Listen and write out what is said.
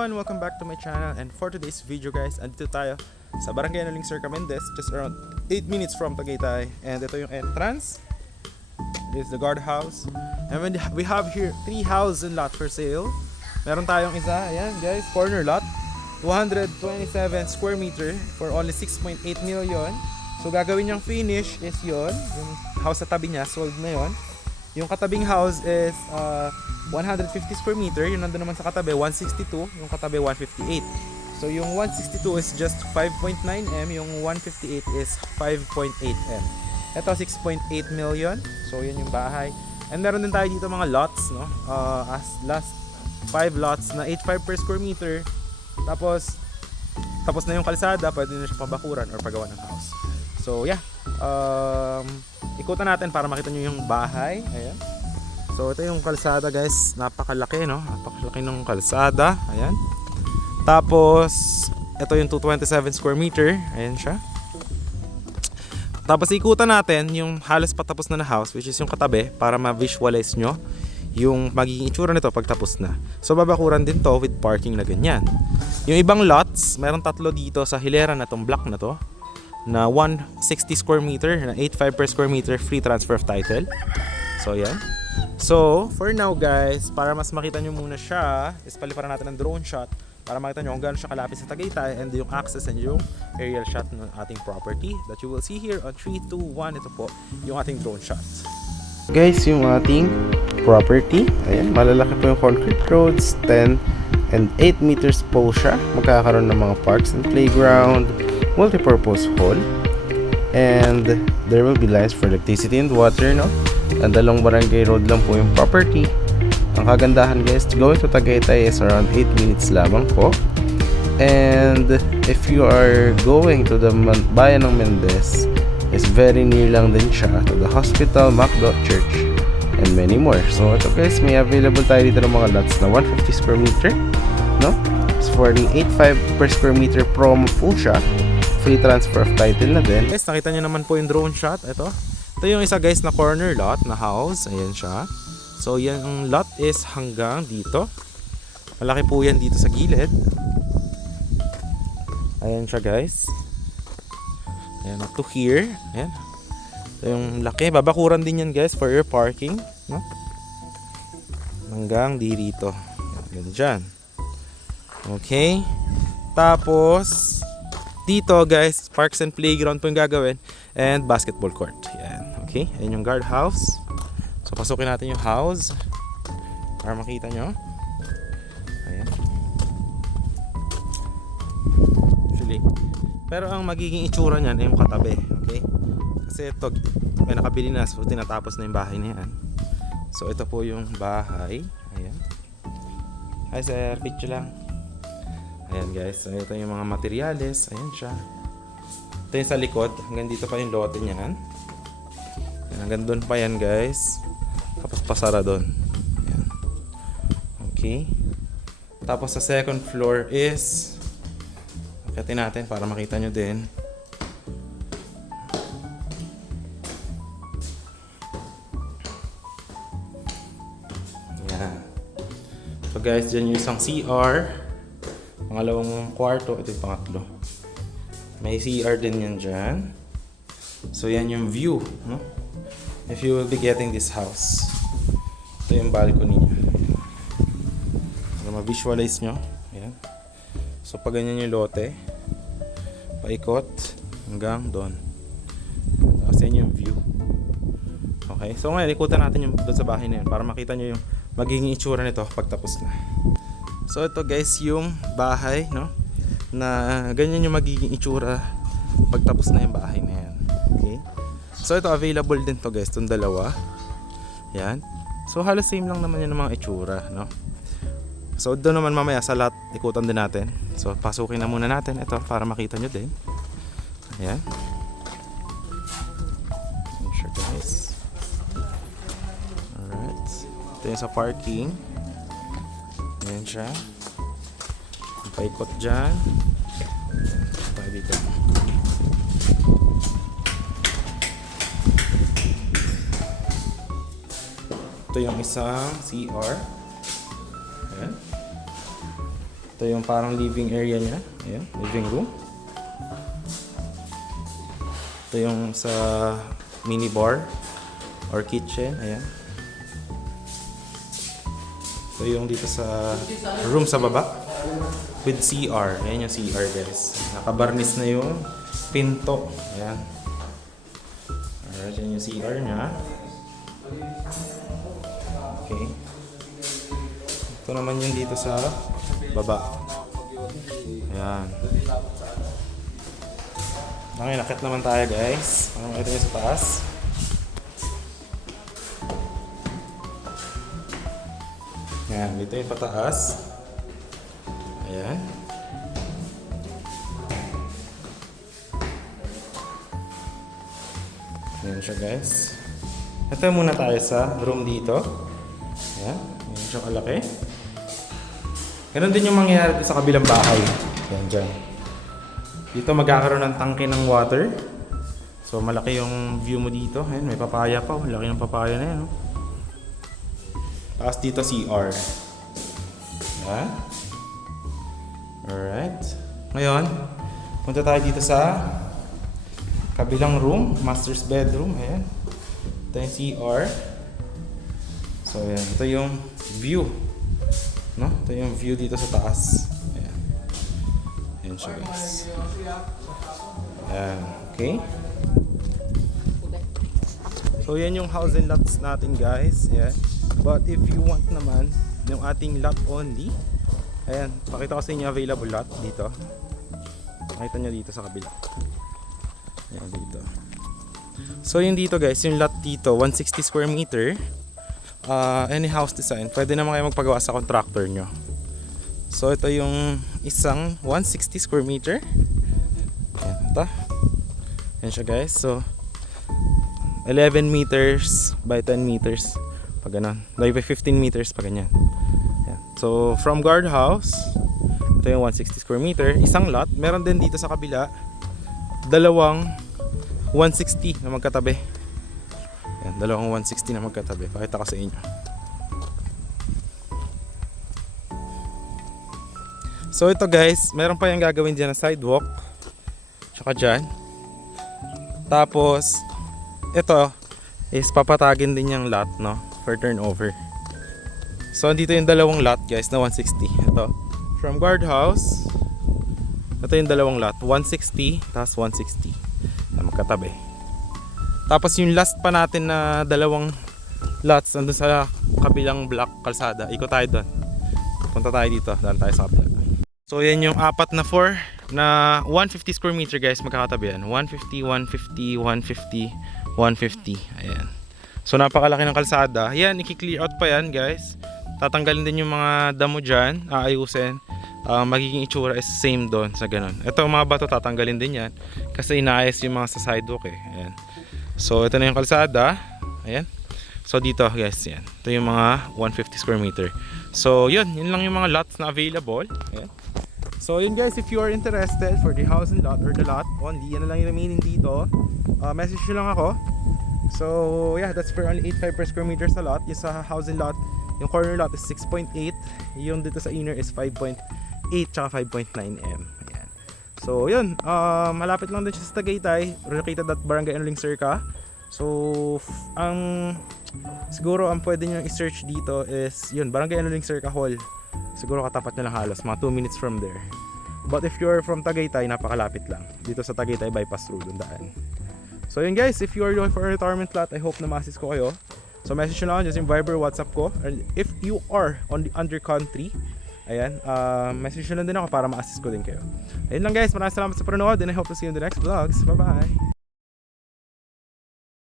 everyone! Welcome back to my channel, and for today's video guys, andito tayo sa Barangay Nuling Sir Mendes, just around 8 minutes from Tagaytay. And ito yung entrance. This is the guardhouse. And we have here 3 houses and lot for sale. Meron tayong isa, ayan guys, corner lot, 227 square meter for only 6.8 million. So gagawin niyang finish is yon, yung house sa tabi niya, sold na yon. Yung katabing house is 150 square meter, yung nandun naman sa katabi 162, yung katabi 158. So yung 162 is just 5.9M, yung 158 is 5.8M. Ito 6.8 million. So yun yung bahay. And meron din tayo dito mga lots, no? As last 5 lots na 85 per square meter. Tapos na yung kalsada, pwede na siya pabakuran or pagawa ng house. So yeah, ikutan natin para makita nyo yung bahay. Ayan. So ito yung kalsada guys, napakalaki, no? Napakalaki ng kalsada. Ayan. Tapos ito yung 227 square meter. Ayan siya. Tapos ikutan natin yung halos patapos na house, which is yung katabi, para ma-visualize nyo yung magiging itsura nito pag tapos na. So babakuran din to with parking na ganyan. Yung ibang lots, meron 3 dito sa hilera na tong block na to, na 160 square meter, na 85 per square meter, free transfer of title. So yan. So for now guys, para mas makita nyo muna siya, is paliparan natin ng drone shot para makita nyo kung gaano siya kalapit sa Tagaytay, and yung access and yung aerial shot ng ating property that you will see here on 3, 2, 1. Ito po yung ating drone shot. Guys, yung ating property, ayan, malalaki po yung concrete roads, 10 and 8 meters po siya. Magkakaroon ng mga parks and playground, multi-purpose hall, and there will be lines for electricity and water, no? And along Barangay Road lang po yung property. Ang kagandahan guys, going to Tagaytay is around 8 minutes lamang po. And if you are going to the bayan ng Mendes, is very near lang din siya to the hospital, Macdo Church, and many more. So ito guys, may available tayo dito ng mga lots na 150 square meter, no? So for the 85 per square meter promo po siya, free transfer of title na din. Guys, nakita nyo naman po yung drone shot. Ito yung isa guys na corner lot na house. Ayan siya. So yan, ang lot is hanggang dito. Malaki po yan dito sa gilid. Ayan siya guys. Ayan, up to here. Ayan. So yung laki, babakuran din yan guys for your parking, no? Hanggang dito. Ayan, dyan. Okay. Tapos dito guys, parks and playground po yung gagawin, and basketball court. Yan. Okay, ayan yung guard house. So pasukin natin yung house para makita nyo. Ayan. Actually, pero ang magiging itsura nyan ay yung katabi. Okay, kasi ito may nakabili na, so tinatapos na yung bahay na yan. So ito po yung bahay. Ayan. Hi sir, picture lang. Ayan guys, so ito yung mga materyales. Ayan siya. Ito yung sa likod. Hanggang dito pa yung lote niyan. Hanggang doon pa yan guys. Tapos pasara doon. Ayan. Okay. Tapos sa second floor is, akitin natin para makita nyo din. Ayan. So guys, dyan yung isang CR. Pangalawang kwarto, ito yung pangatlo. May CR din yan dyan. So yan yung view, no? If you will be getting this house. Ito yung balcony niya. Para ma-visualize nyo. Ayan. So pag ganyan yung lote, paikot hanggang doon. Tapos yan yung view. Okay, so ngayon ikutan natin yung doon sa bahay na yun para makita nyo yung magiging itsura nito pag tapos na. So ito guys yung bahay, no? Na ganyan yung magiging itsura pag tapos na yung bahay na yan. Okay? So ito available din to guys, itong dalawa. Yan. So halos same lang naman yan ng mga itsura, no? So doon naman mamaya sa lot, ikutan din natin. So pasukin na muna natin ito para makita nyo din. Ayan. Ayan siya guys. Alright. Ito yung sa parking. Ayan siya. Paikot dyan. Tayo dito. Ito yung isang CR. Ayan. Ito yung parang living area niya. Ayan, living room. Ito yung sa mini bar or kitchen. Ayan. Ito yung dito sa room sa baba with CR. Ayan yung CR guys. Nakabarnis na yung pinto. Ayan. Alright, yan yung CR niya. Okay. Ito naman yung dito sa baba. Ayan. Okay, nakit naman tayo guys. Ano makita nyo sa taas? Ayan, dito yung pataas. Ayan. Ayan siya guys. Ito muna tayo sa room dito. Ayan. Ayan siya kalaki. Ganon din yung mangyayari sa kabilang bahay. Ayan dyan. Dito magkakaroon ng tangke ng water. So malaki yung view mo dito. Ayan, may papaya pa. Laki ng papaya na yan. Tapos dito CR. Ayan. Alright. Ngayon, punta tayo dito sa kabilang room. Master's bedroom. Ayan. Ito yung CR. So ayan. Ito yung view. No? Ito yung view dito sa taas. Ayan. Ayan siya guys. Ayan. Okay. So yan yung house and lots natin guys. Ayan. But if you want naman yung ating lot only, ayan, pakita ko sa inyo available lot dito. Makita nyo dito sa kabila. Ayan dito. So yung dito guys, yung lot dito 160 square meter. Any house design, pwede naman kayo magpagawa sa contractor nyo. So ito yung isang 160 square meter. Ayan, ito. Ayan siya guys. So 11 meters by 10 meters. Pag ganun. By 15 meters pag ganyan. Ayan. So from guardhouse, ito yung 160 square meter. Isang lot. Meron din dito sa kabila dalawang 160 na magkatabi. Ayan, dalawang 160 na magkatabi. Pakita ko sa inyo. So ito guys, meron pa yung gagawin dyan na sidewalk. Tsaka dyan. Tapos ito is papatagin din yung lot, no? For turnover. So dito yung dalawang lot guys na 160. Ito. From guardhouse, ito yung dalawang lot. 160 tapos 160. Na magkatabi. Tapos yung last pa natin na dalawang lots nandun sa kabilang block kalsada. Ikot tayo doon. Punta tayo dito. Daan tayo sa kabila. So yan yung apat na 4 na 150 square meter guys, magkakatabi yan. 150, 150, 150, 150. Ayan. So napakalaki ng kalsada. Yan, i-clear out pa yan guys. Tatanggalin din yung mga damo dyan. Aayusin. Magiging itsura is same doon sa ganun. Ito mga bato tatanggalin din yan. Kasi inaayos yung mga sa sidewalk eh. Ayan. So ito na yung kalsada. Ayan. So dito guys, yan. Ito yung mga 150 square meter. So yun lang yung mga lots na available. Ayan. So yun guys, if you are interested for the house and lot or the lot only, yan na lang yung remaining dito. Message nyo lang ako. So yeah, that's for only 8.5 per square meter sa lot. Yung sa house and lot, yung corner lot is 6.8. Yung dito sa inner is 5.8 tsaka 5.9 m. Ayan. So yun, malapit lang din siya sa Tagaytay, located at Barangay Anuling Circa. So siguro ang pwede nyo i-search dito is yun, Barangay Anuling Circa Hall. Siguro katapat nyo lang halos, mga 2 minutes from there. But if you're from Tagaytay, napakalapit lang. Dito sa Tagaytay bypass road yung daan. So yun guys, if you are looking for a retirement lot, I hope na ma-assist ko kayo. So message nyo lang just yung Viber, WhatsApp ko. And if you are on the under country, ayan, message nyo lang din ako para ma-assist ko din kayo. Ayun lang guys, maraming salamat sa panonood and I hope to see you in the next vlogs. Bye bye!